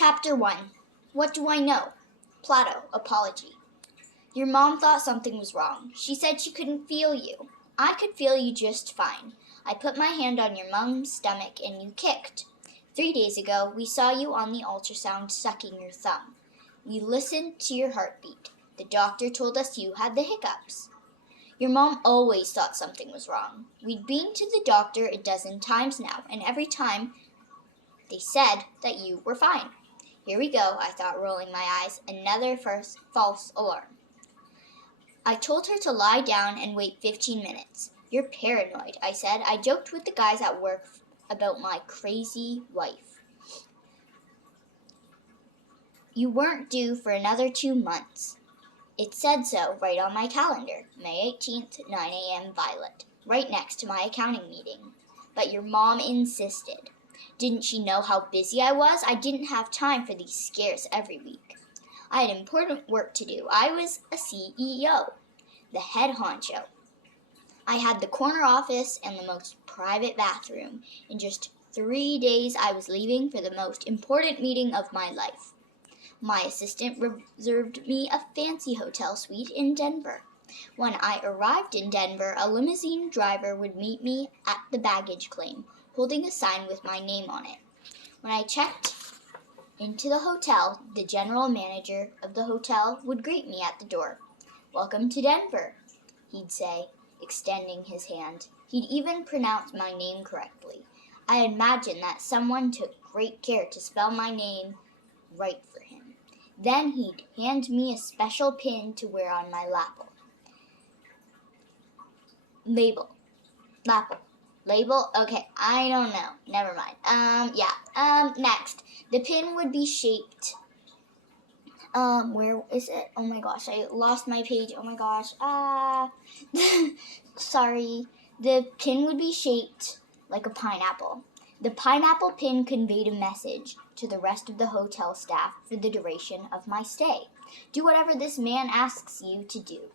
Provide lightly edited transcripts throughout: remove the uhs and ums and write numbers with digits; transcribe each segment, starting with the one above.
Chapter 1. What do I know? Plato, apology. Your mom thought something was wrong. She said she couldn't feel you. I could feel you just fine. I put my hand on your mom's stomach and you kicked. 3 days ago, we saw you on the ultrasound sucking your thumb. We listened to your heartbeat. The doctor told us you had the hiccups. Your mom always thought something was wrong. We'd been to the doctor a dozen times now, and every time they said that you were fine. Here we go, I thought, rolling my eyes. Another false alarm. I told her to lie down and wait 15 minutes. You're paranoid, I said. I joked with the guys at work about my crazy wife. You weren't due for another 2 months. It said so right on my calendar. May 18th, 9 a.m. Violet, right next to my accounting meeting. But your mom insisted. Didn't she know how busy I was? I didn't have time for these scares every week. I had important work to do. I was a CEO, the head honcho. I had the corner office and the most private bathroom. In just 3 days, I was leaving for the most important meeting of my life. My assistant reserved me a fancy hotel suite in Denver. When I arrived in Denver, a limousine driver would meet me at the baggage claim, holding a sign with my name on it. When I checked into the hotel, the general manager of the hotel would greet me at the door. "Welcome to Denver," he'd say, extending his hand. He'd even pronounce my name correctly. I imagined that someone took great care to spell my name right for him. Then he'd hand me a special pin to wear on my lapel. Label? Okay, I don't know. Never mind. Next. The pin would be shaped. Where is it? Oh my gosh, I lost my page. Oh my gosh. Sorry. The pin would be shaped like a pineapple. The pineapple pin conveyed a message to the rest of the hotel staff for the duration of my stay. Do whatever this man asks you to do.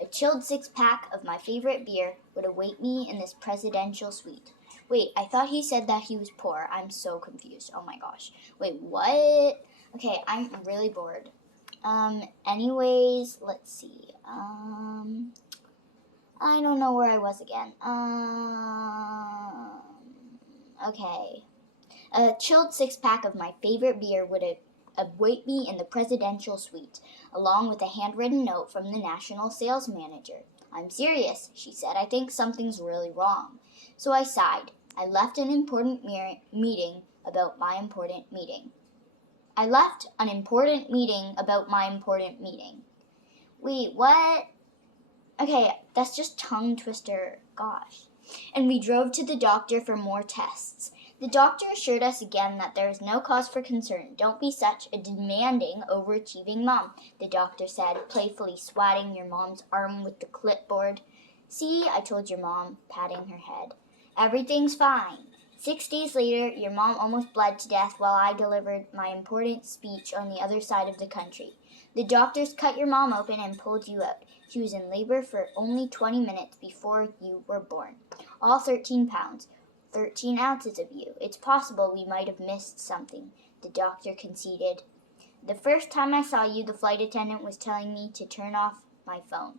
A chilled 6-pack of my favorite beer would await me in this presidential suite. Wait, I thought he said that he was poor. I'm so confused. Oh my gosh. Wait, what? Okay, I'm really bored. Anyways, let's see. I don't know where I was again. Okay. A chilled 6-pack of my favorite beer would await me in the presidential suite, along with a handwritten note from the national sales manager. "I'm serious," she said. "I think something's really wrong." So I sighed. I left an important meeting about my important meeting. Wait, what? Okay, that's just tongue twister. Gosh. And we drove to the doctor for more tests. The doctor assured us again that there is no cause for concern. "Don't be such a demanding, overachieving mom," the doctor said, playfully swatting your mom's arm with the clipboard. "See," I told your mom, patting her head. "Everything's fine." 6 days later, your mom almost bled to death while I delivered my important speech on the other side of the country. The doctors cut your mom open and pulled you out. She was in labor for only 20 minutes before you were born. All 13 pounds. 13 ounces of you. It's possible we might have missed something, the doctor conceded. The first time I saw you, the flight attendant was telling me to turn off my phone.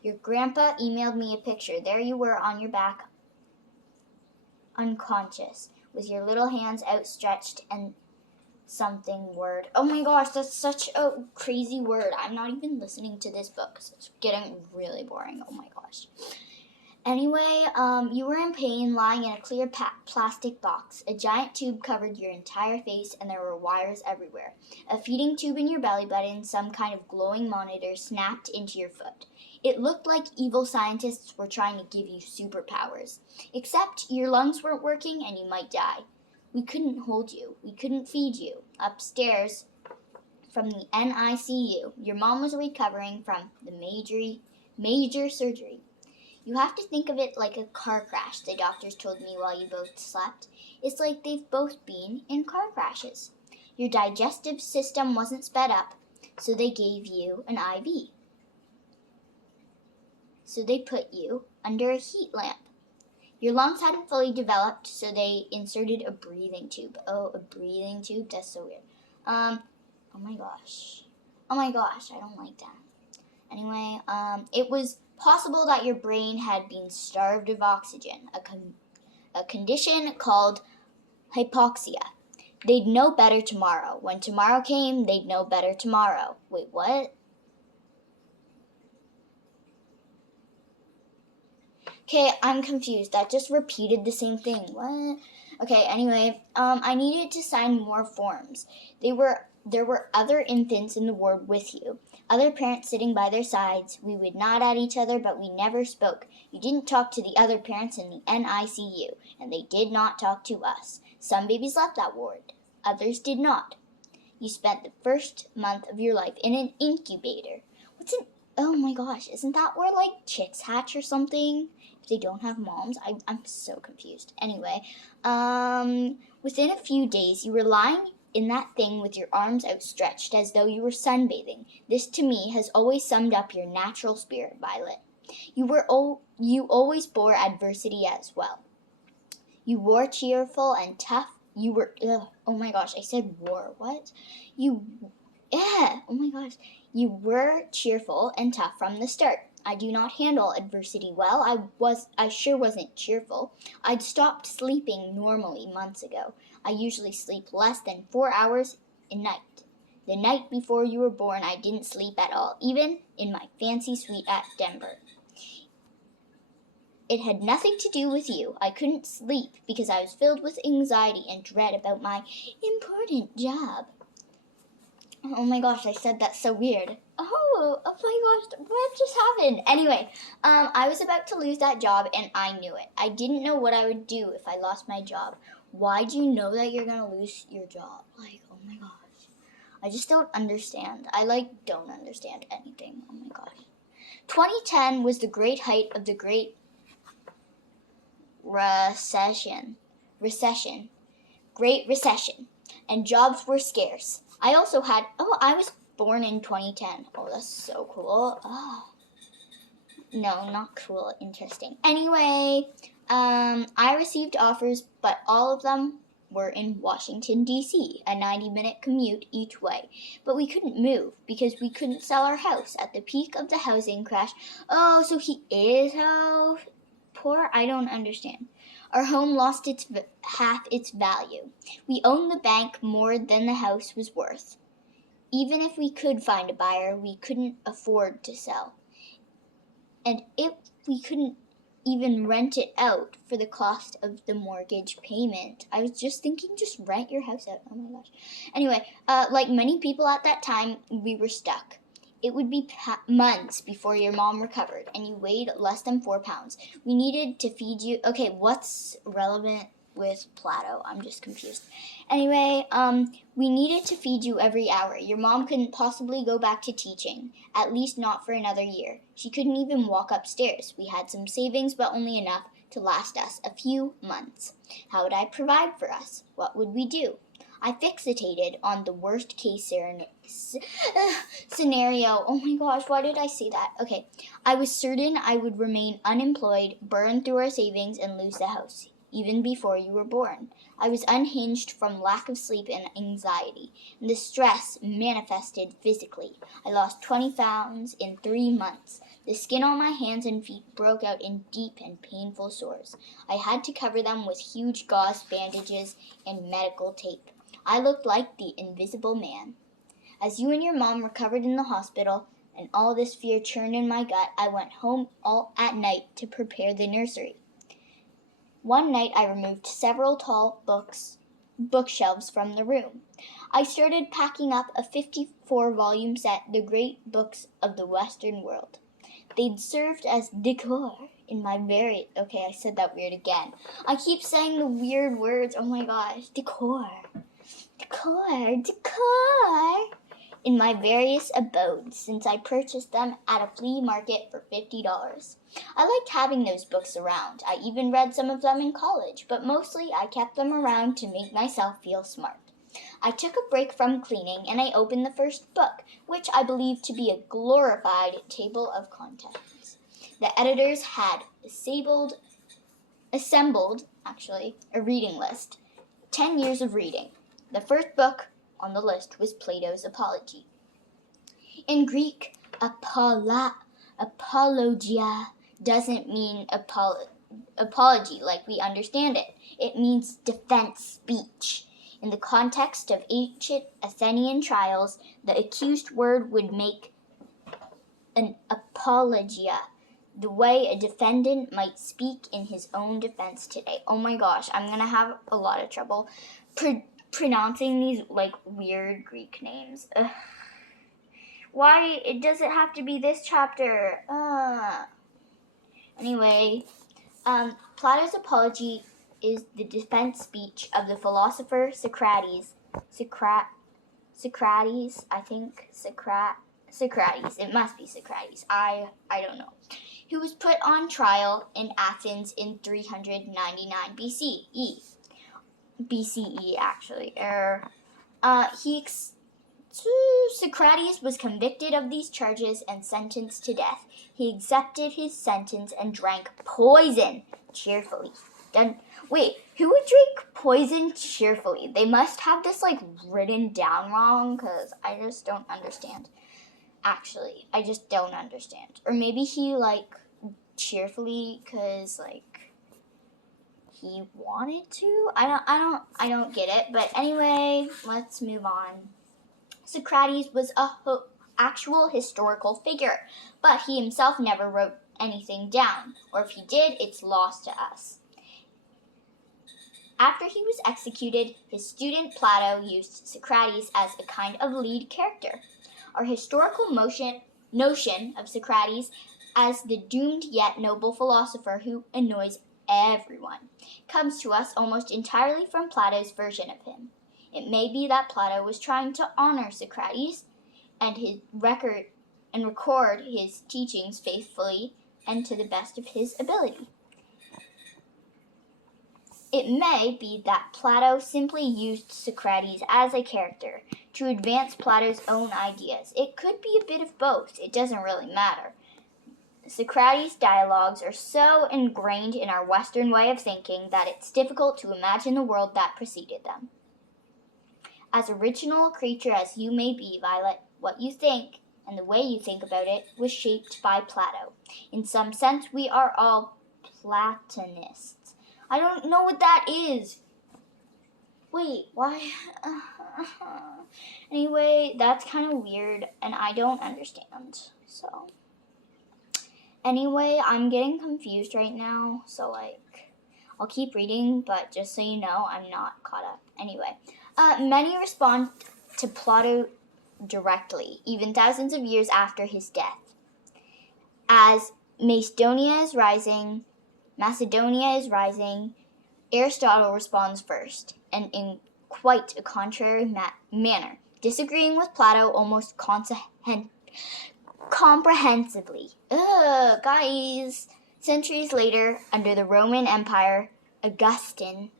Your grandpa emailed me a picture. There you were on your back, unconscious, with your little hands outstretched and something word. Oh my gosh, that's such a crazy word. I'm not even listening to this book because it's getting really boring. Oh my gosh. Anyway, you were in pain, lying in a clear plastic box. A giant tube covered your entire face, and there were wires everywhere. A feeding tube in your belly button, some kind of glowing monitor snapped into your foot. It looked like evil scientists were trying to give you superpowers. Except your lungs weren't working, and you might die. We couldn't hold you. We couldn't feed you. Upstairs, from the NICU, your mom was recovering from the major surgery. You have to think of it like a car crash, the doctors told me while you both slept. It's like they've both been in car crashes. Your digestive system wasn't sped up, so they gave you an IV. So they put you under a heat lamp. Your lungs hadn't fully developed, so they inserted a breathing tube. Oh, a breathing tube? That's so weird. Oh my gosh. Oh my gosh, I don't like that. Anyway, it was possible that your brain had been starved of oxygen, a condition called hypoxia. They'd know better tomorrow. When tomorrow came, they'd know better tomorrow. Wait, what? Okay, I'm confused. That just repeated the same thing. What? Okay, anyway, I needed to sign more forms. There were other infants in the ward with you, other parents sitting by their sides. We would nod at each other, but we never spoke. You didn't talk to the other parents in the NICU, and they did not talk to us. Some babies left that ward, others did not. You spent the first month of your life in an incubator. Oh my gosh, isn't that where like chicks hatch or something? If they don't have moms, I'm so confused. Anyway, within a few days, you were lying in that thing with your arms outstretched as though you were sunbathing. This, to me, has always summed up your natural spirit, Violet. You always bore adversity as well. You were cheerful and tough. Oh my gosh, I said wore. What? Oh my gosh. You were cheerful and tough from the start. I do not handle adversity well. I sure wasn't cheerful. I'd stopped sleeping normally months ago. I usually sleep less than 4 hours a night. The night before you were born, I didn't sleep at all, even in my fancy suite at Denver. It had nothing to do with you. I couldn't sleep because I was filled with anxiety and dread about my important job. Oh my gosh, I said that so weird. Oh my gosh, what just happened? Anyway, I was about to lose that job and I knew it. I didn't know what I would do if I lost my job. Why do you know that you're gonna lose your job? Like, oh my gosh. I just don't understand. I don't understand anything. Oh my gosh. 2010 was the great height of the Great Recession. Great Recession. And jobs were scarce. I was born in 2010. Oh, that's so cool. Oh. No, not cool. Interesting. Anyway, I received offers, but all of them were in Washington, D.C., a 90-minute commute each way. But we couldn't move because we couldn't sell our house at the peak of the housing crash. Oh, so he is how poor? I don't understand. Our home lost half its value. We owned the bank more than the house was worth. Even if we could find a buyer, we couldn't afford to sell. And if we couldn't even rent it out for the cost of the mortgage payment. I was just thinking, just rent your house out. Oh my gosh. Anyway, like many people at that time, we were stuck. It would be months before your mom recovered, and you weighed less than 4 pounds. We needed to feed you. Okay, what's relevant with Plato? I'm just confused. Anyway, we needed to feed you every hour. Your mom couldn't possibly go back to teaching, at least not for another year. She couldn't even walk upstairs. We had some savings, but only enough to last us a few months. How would I provide for us? What would we do? I fixated on the worst case scenario. Oh my gosh, why did I say that? Okay, I was certain I would remain unemployed, burn through our savings, and lose the house, even before you were born. I was unhinged from lack of sleep and anxiety, and the stress manifested physically. I lost 20 pounds in 3 months. The skin on my hands and feet broke out in deep and painful sores. I had to cover them with huge gauze bandages and medical tape. I looked like the Invisible Man. As you and your mom recovered in the hospital, and all this fear churned in my gut, I went home all at night to prepare the nursery. One night I removed several tall bookshelves from the room. I started packing up a 54-volume set, The Great Books of the Western World. They'd served as decor in my okay, I said that weird again. I keep saying the weird words. Oh my gosh, decor. In my various abodes since I purchased them at a flea market for $50. I liked having those books around. I even read some of them in college, but mostly I kept them around to make myself feel smart. I took a break from cleaning and I opened the first book, which I believed to be a glorified table of contents. The editors had assembled a reading list. 10 years of reading. The first book on the list was Plato's Apology. In Greek, apologia doesn't mean apology like we understand it. It means defense speech. In the context of ancient Athenian trials, the accused word would make an apologia, the way a defendant might speak in his own defense today. Oh my gosh, I'm going to have a lot of trouble pronouncing these weird Greek names. Ugh. Why does it have to be this chapter? Anyway, Plato's Apology is the defense speech of the philosopher Socrates. Socrates, I think. Socrates. It must be Socrates. I don't know. Who was put on trial in Athens in 399 BCE. BCE, actually. Socrates was convicted of these charges and sentenced to death. He accepted his sentence and drank poison cheerfully. Wait, who would drink poison cheerfully? They must have this written down wrong, because I just don't understand. Actually, I just don't understand. Or maybe he cheerfully because he wanted to. I don't get it. But anyway, let's move on. Socrates was a actual historical figure, but he himself never wrote anything down, or if he did, it's lost to us. After he was executed, his student Plato used Socrates as a kind of lead character. Our historical notion of Socrates as the doomed yet noble philosopher who annoys everyone comes to us almost entirely from Plato's version of him. It may be that Plato was trying to honor Socrates and record his teachings faithfully and to the best of his ability. It may be that Plato simply used Socrates as a character to advance Plato's own ideas. It could be a bit of both. It doesn't really matter. Socrates' dialogues are so ingrained in our Western way of thinking that it's difficult to imagine the world that preceded them. As original a creature as you may be, Violet, what you think and the way you think about it was shaped by Plato. In some sense, we are all Platonists. I don't know what that is. Wait, why? Anyway, that's kind of weird, and I don't understand. So, anyway, I'm getting confused right now. So, I'll keep reading, but just so you know, I'm not caught up. Anyway. Many respond to Plato directly, even thousands of years after his death. As Macedonia is rising, Aristotle responds first, and in quite a contrary manner, disagreeing with Plato almost comprehensively. Guys! Centuries later, under the Roman Empire, Augustine,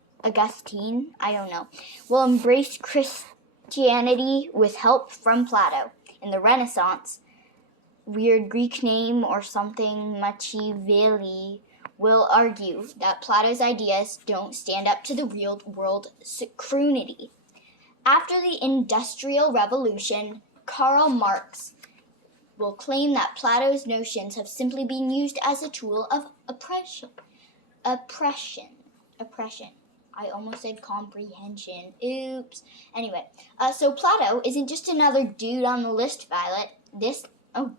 will embrace Christianity with help from Plato. In the Renaissance, weird Greek name or something, Machiavelli, will argue that Plato's ideas don't stand up to the real world scrutiny. After the Industrial Revolution, Karl Marx will claim that Plato's notions have simply been used as a tool of oppression. I almost said comprehension. Oops. Anyway, so Plato isn't just another dude on the list, Violet.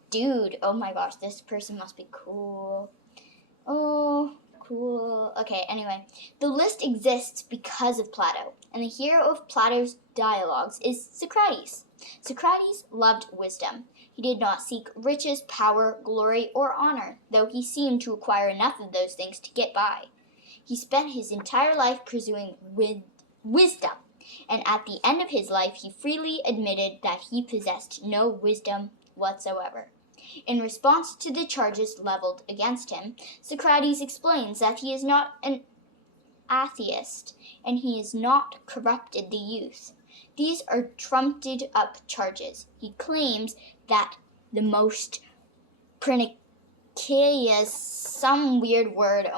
Dude. Oh my gosh, this person must be cool. Oh, cool. Okay, anyway. The list exists because of Plato, and the hero of Plato's dialogues is Socrates. Socrates loved wisdom. He did not seek riches, power, glory, or honor, though he seemed to acquire enough of those things to get by. He spent his entire life pursuing wisdom, and at the end of his life he freely admitted that he possessed no wisdom whatsoever. In response to the charges leveled against him, Socrates explains that he is not an atheist, and he has not corrupted the youth. These are trumped-up charges. He claims that the most pernicious, some weird word,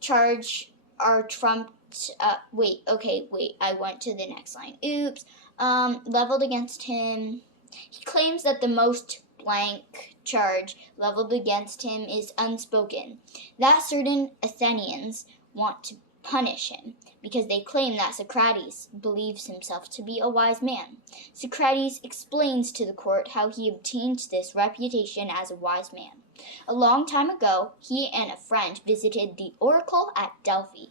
charge are trumped up. I went to the next line. Oops. leveled against him. He claims that the most blank charge leveled against him is unspoken, that certain Athenians want to punish him because they claim that Socrates believes himself to be a wise man. Socrates explains to the court how he obtained this reputation as a wise man. A long time ago, he and a friend visited the oracle at Delphi.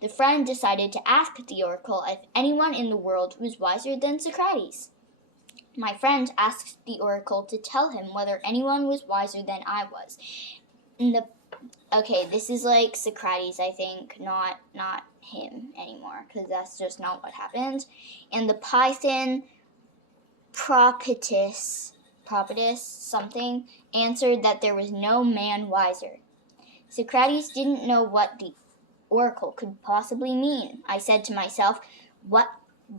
The friend decided to ask the oracle if anyone in the world was wiser than Socrates. My friend asked the oracle to tell him whether anyone was wiser than I was. Okay, this is like Socrates, I think, not him anymore, because that's just not what happened. And the Python Propetus something answered that there was no man wiser. Socrates didn't know what the oracle could possibly mean. I said to myself,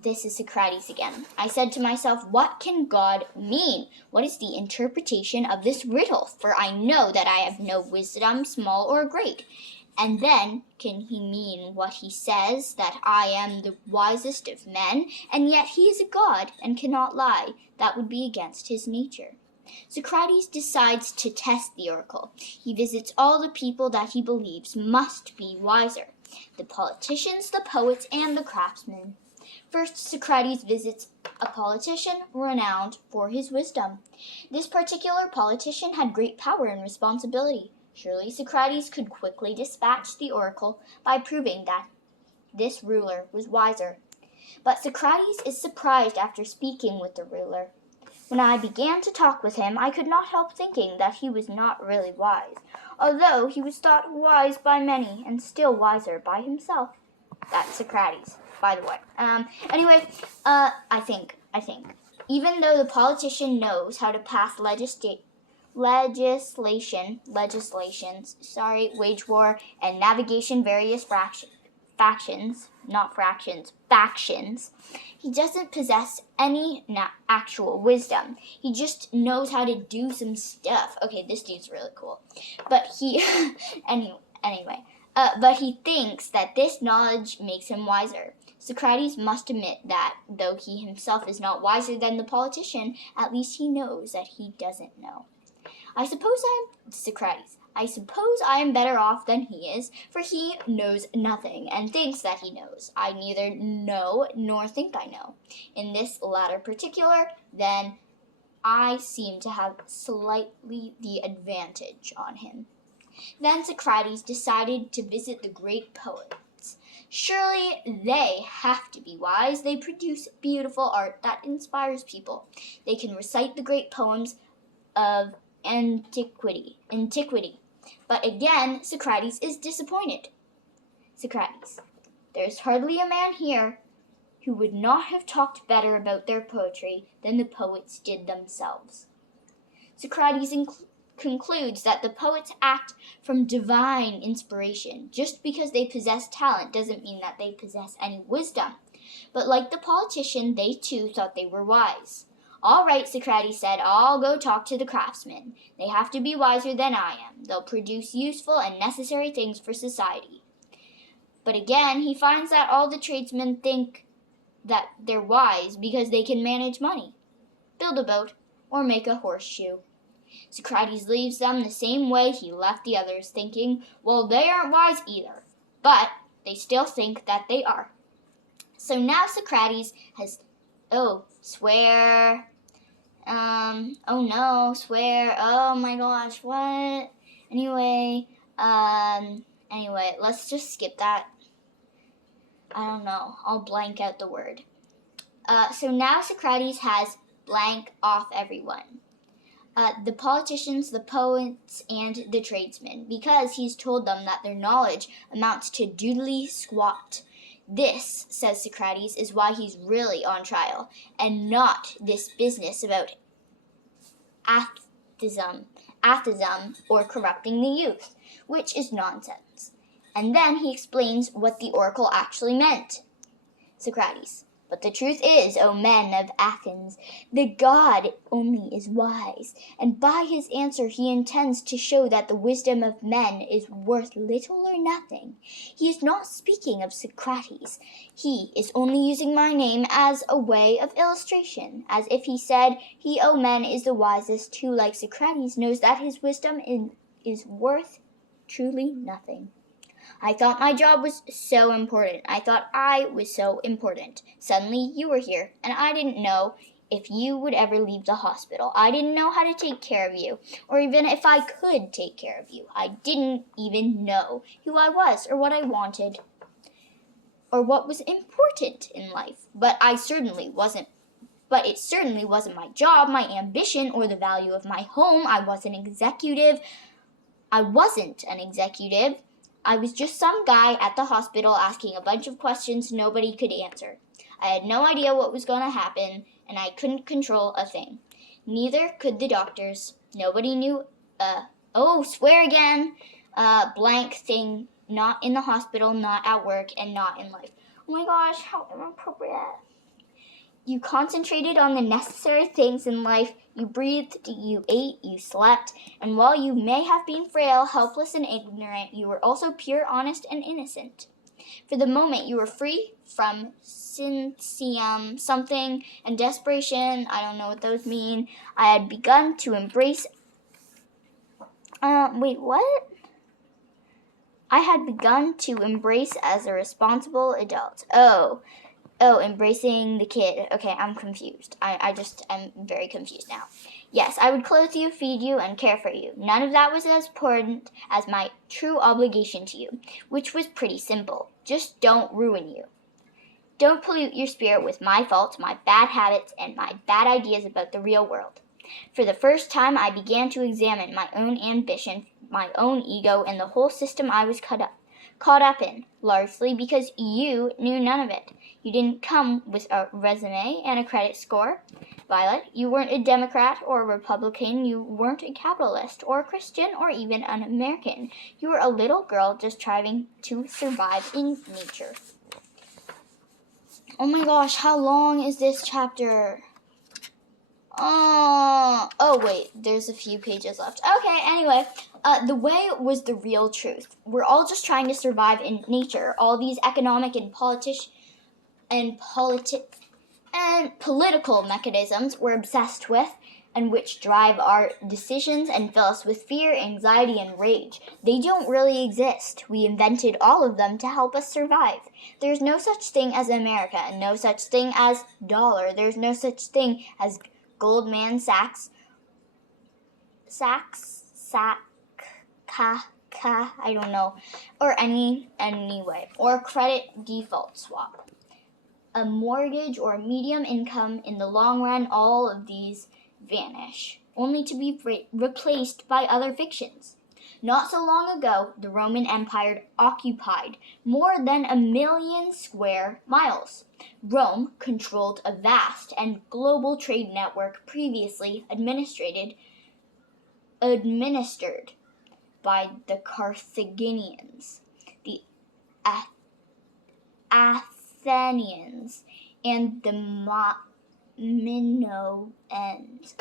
this is Socrates again. I said to myself, what can God mean? What is the interpretation of this riddle? For I know that I have no wisdom, small or great. And then, can he mean what he says, that I am the wisest of men, and yet he is a god and cannot lie? That would be against his nature. Socrates decides to test the oracle. He visits all the people that he believes must be wiser: the politicians, the poets, and the craftsmen. First, Socrates visits a politician renowned for his wisdom. This particular politician had great power and responsibility. Surely Socrates could quickly dispatch the oracle by proving that this ruler was wiser. But Socrates is surprised after speaking with the ruler. When I began to talk with him, I could not help thinking that he was not really wise, although he was thought wise by many and still wiser by himself. That's Socrates, by the way. I think, even though the politician knows how to pass wage war and navigation various factions, he doesn't possess any actual wisdom. He just knows how to do some stuff. Okay, this dude's really cool. But he, but he thinks that this knowledge makes him wiser. Socrates must admit that, though he himself is not wiser than the politician, at least he knows that he doesn't know. I suppose I am better off than he is, for he knows nothing and thinks that he knows. I neither know nor think I know. In this latter particular, then, I seem to have slightly the advantage on him. Then Socrates decided to visit the great poets. Surely they have to be wise. They produce beautiful art that inspires people. They can recite the great poems of antiquity. But again, Socrates is disappointed. Socrates: there's hardly a man here who would not have talked better about their poetry than the poets did themselves. Socrates concludes that the poets act from divine inspiration. Just because they possess talent doesn't mean that they possess any wisdom. But like the politician, they too thought they were wise. All right, Socrates said, I'll go talk to the craftsmen. They have to be wiser than I am. They'll produce useful and necessary things for society. But again, he finds that all the tradesmen think that they're wise because they can manage money, build a boat, or make a horseshoe. Socrates leaves them the same way he left the others, thinking, well, they aren't wise either, but they still think that they are. So now Socrates has, swear, oh my gosh, what? Anyway, let's just skip that. I don't know, I'll blank out the word. So now Socrates has blank off everyone. The politicians, the poets, and the tradesmen, because he's told them that their knowledge amounts to doodly squat. This, says Socrates, is why he's really on trial, and not this business about aphorism or corrupting the youth, which is nonsense. And then he explains what the oracle actually meant. Socrates: But the truth is, O men of Athens, that God only is wise, and by his answer he intends to show that the wisdom of men is worth little or nothing. He is not speaking of Socrates. He is only using my name as a way of illustration, as if he said, he, O men, is the wisest, who, like Socrates, knows that his wisdom is worth truly nothing. I thought my job was so important. I thought I was so important. Suddenly you were here, and I didn't know if you would ever leave the hospital. I didn't know how to take care of you, or even if I could take care of you. I didn't even know who I was, or what I wanted, or what was important in life. But it certainly wasn't my job, my ambition, or the value of my home. I wasn't an executive. I was just some guy at the hospital asking a bunch of questions nobody could answer. I had no idea what was going to happen, and I couldn't control a thing. Neither could the doctors. Nobody knew, swear again, blank thing, not in the hospital, not at work, and not in life. Oh my gosh, how inappropriate. You concentrated on the necessary things in life. You breathed, you ate, you slept, and while you may have been frail, helpless, and ignorant, you were also pure, honest, and innocent. For the moment, you were free from something, and desperation. I don't know what those mean. I had begun to embrace... I had begun to embrace as a responsible adult. Oh, embracing the kid. Okay, I'm confused. I'm very confused now. Yes, I would clothe you, feed you, and care for you. None of that was as important as my true obligation to you, which was pretty simple. Just don't ruin you. Don't pollute your spirit with my faults, my bad habits, and my bad ideas about the real world. For the first time, I began to examine my own ambition, my own ego, and the whole system I was caught up in, largely because you knew none of it. You didn't come with a resume and a credit score, Violet. You weren't a Democrat or a Republican. You weren't a capitalist or a Christian or even an American. You were a little girl just trying to survive in nature. Oh my gosh, how long is this chapter? Wait, there's a few pages left. Okay, anyway, the way was the real truth. We're all just trying to survive in nature. All these economic and political mechanisms we're obsessed with, and which drive our decisions and fill us with fear, anxiety, and rage. They don't really exist. We invented all of them to help us survive. There's no such thing as America, and no such thing as dollar. There's no such thing as Goldman Sachs, I don't know, or anyway, or credit default swap, a mortgage, or medium income. In the long run, all of these vanish, only to be replaced by other fictions. Not so long ago, the Roman Empire occupied more than 1 million square miles. Rome controlled a vast and global trade network previously administered by the Carthaginians, the Athenians, and the Minoans.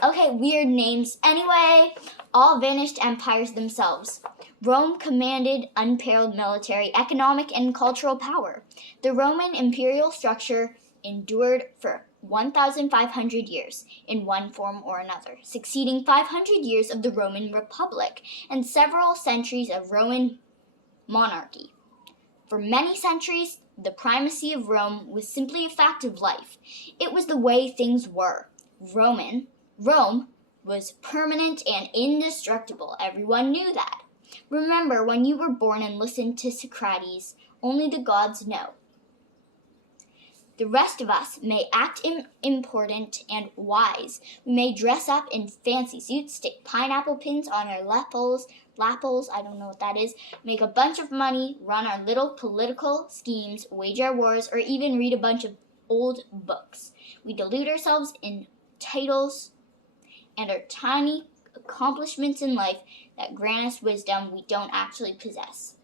Okay, weird names. Anyway, all vanished empires themselves. Rome commanded unparalleled military, economic, and cultural power. The Roman imperial structure endured for 1,500 years in one form or another, succeeding 500 years of the Roman Republic and several centuries of Roman monarchy. For many centuries, the primacy of Rome was simply a fact of life. It was the way things were. Rome was permanent and indestructible. Everyone knew that. Remember, when you were born and listened to Socrates, only the gods know. The rest of us may act important and wise. We may dress up in fancy suits, stick pineapple pins on our lapels, I don't know what that is, make a bunch of money, run our little political schemes, wage our wars, or even read a bunch of old books. We delude ourselves in titles and our tiny accomplishments in life that grant us wisdom we don't actually possess.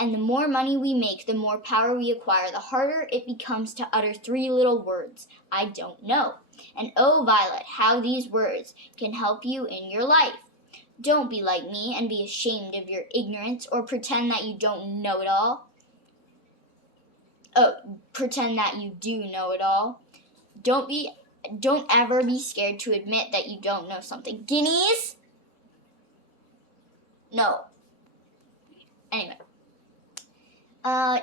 And the more money we make, the more power we acquire, the harder it becomes to utter 3 little words, I don't know. And oh, Violet, how these words can help you in your life. Don't be like me and be ashamed of your ignorance or pretend that you don't know it all. Pretend that you do know it all. Don't ever be scared to admit that you don't know something. Guineas? No. Anyway.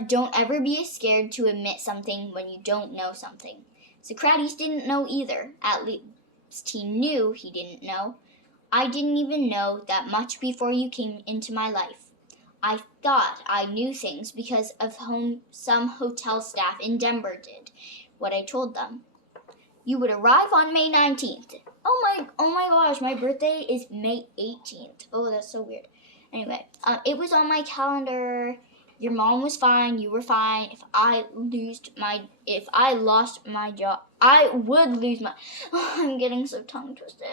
Don't ever be scared to admit something when you don't know something. Socrates didn't know either. At least he knew he didn't know. I didn't even know that much before you came into my life. I thought I knew things because of some hotel staff in Denver did what I told them. You would arrive on May 19th. Oh my gosh, my birthday is May 18th. Oh, that's so weird. Anyway, it was on my calendar. Your mom was fine. You were fine. If I lost my job, I would lose my. Oh, I'm getting so tongue twisted.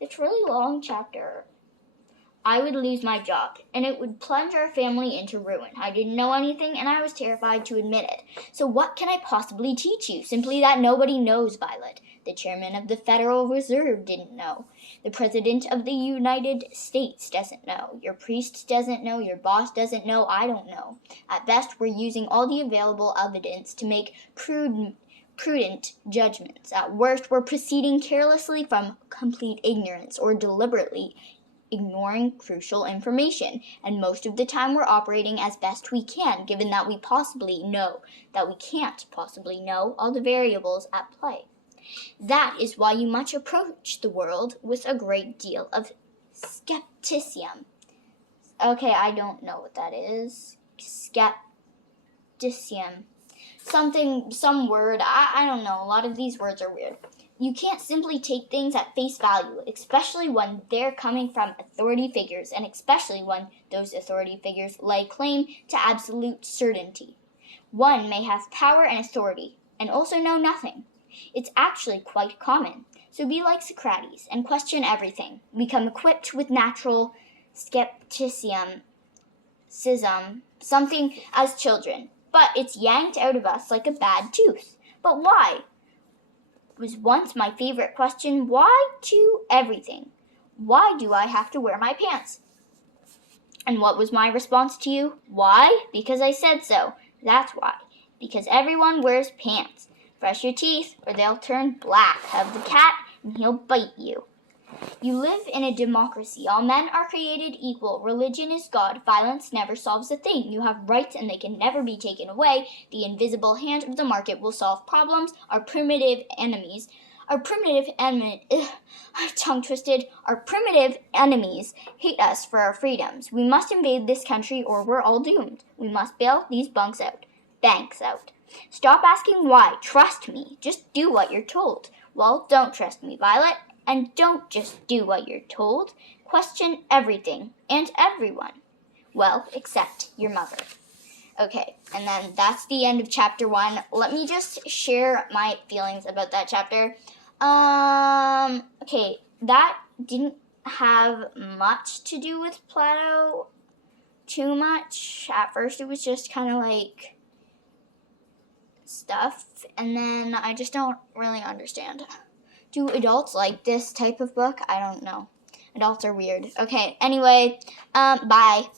It's a really long chapter. I would lose my job, and it would plunge our family into ruin. I didn't know anything, and I was terrified to admit it. So what can I possibly teach you? Simply that nobody knows, Violet. The chairman of the Federal Reserve didn't know. The president of the United States doesn't know. Your priest doesn't know. Your boss doesn't know. I don't know. At best, we're using all the available evidence to make prudent judgments. At worst, we're proceeding carelessly from complete ignorance or deliberately ignoring crucial information, and most of the time we're operating as best we can, given that we can't possibly know all the variables at play. That is why you must approach the world with a great deal of skepticism. Okay, I don't know what that is. Skepticism. Some word, I don't know. A lot of these words are weird. You can't simply take things at face value, especially when they're coming from authority figures, and especially when those authority figures lay claim to absolute certainty. One may have power and authority, and also know nothing. It's actually quite common. So be like Socrates and question everything. Become equipped with natural skepticism, something as children, but it's yanked out of us like a bad tooth. But why? Was once my favorite question. Why to everything? Why do I have to wear my pants? And what was my response to you? Why? Because I said so. That's why. Because everyone wears pants. Brush your teeth or they'll turn black. Have the cat and he'll bite you. You live in a democracy. All men are created equal. Religion is God. Violence never solves a thing. You have rights and they can never be taken away. The invisible hand of the market will solve problems. Our primitive enemies hate us for our freedoms. We must invade this country or we're all doomed. We must bail these banks out. Stop asking why. Trust me. Just do what you're told. Well, don't trust me, Violet. And don't just do what you're told. Question everything and everyone. Well, except your mother. Okay, and then that's the end of chapter 1. Let me just share my feelings about that chapter. Okay, that didn't have much to do with Plato too much. At first it was just kind of like stuff, and then I just don't really understand. Do adults like this type of book? I don't know. Adults are weird. Okay, anyway, bye.